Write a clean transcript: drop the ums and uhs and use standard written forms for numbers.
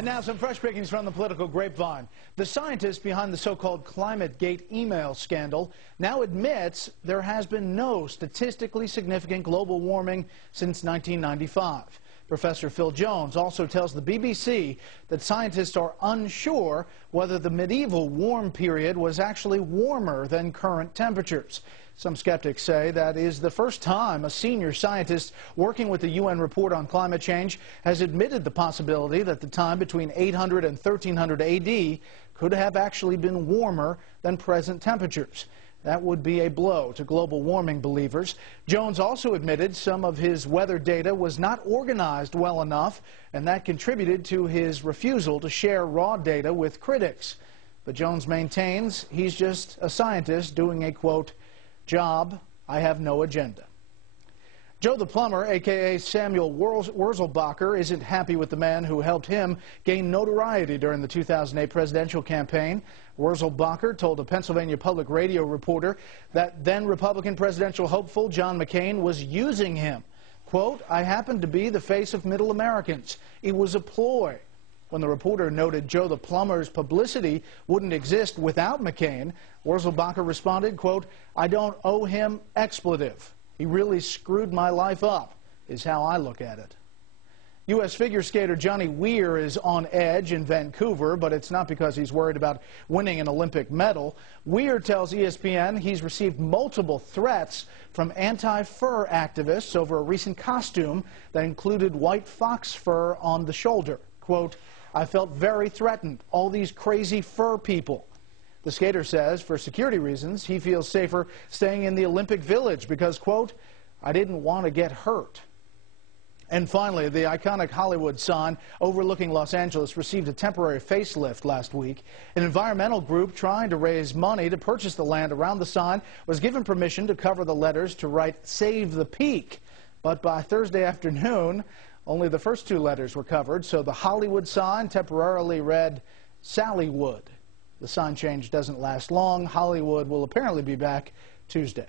And now some fresh pickings from the political grapevine. The scientist behind the so-called ClimateGate email scandal now admits there has been no statistically significant global warming since 1995. Professor Phil Jones also tells the BBC that scientists are unsure whether the medieval warm period was actually warmer than current temperatures. Some skeptics say that is the first time a senior scientist working with the UN report on climate change has admitted the possibility that the time between 800 and 1300 AD could have actually been warmer than present temperatures. That would be a blow to global warming believers. Jones also admitted some of his weather data was not organized well enough, and that contributed to his refusal to share raw data with critics. But Jones maintains he's just a scientist doing a, quote, job. I have no agenda. Joe the plumber, a.k.a. Samuel Wurzelbacher, isn't happy with the man who helped him gain notoriety during the 2008 presidential campaign. Wurzelbacher told a Pennsylvania Public Radio reporter that then-Republican presidential hopeful John McCain was using him. Quote, I happened to be the face of middle Americans. It was a ploy. When the reporter noted Joe the plumber's publicity wouldn't exist without McCain, Wurzelbacher responded, quote, I don't owe him expletive. He really screwed my life up, is how I look at it. U.S. figure skater Johnny Weir is on edge in Vancouver, but it's not because he's worried about winning an Olympic medal. Weir tells ESPN he's received multiple threats from anti-fur activists over a recent costume that included white fox fur on the shoulder. Quote, I felt very threatened, all these crazy fur people. The skater says for security reasons he feels safer staying in the Olympic Village because, quote, I didn't want to get hurt. And finally, the iconic Hollywood sign overlooking Los Angeles received a temporary facelift last week. An environmental group trying to raise money to purchase the land around the sign was given permission to cover the letters to write Save the Peak. But by Thursday afternoon, only the first two letters were covered, so the Hollywood sign temporarily read Sallywood. The sign change doesn't last long. Hollywood will apparently be back Tuesday.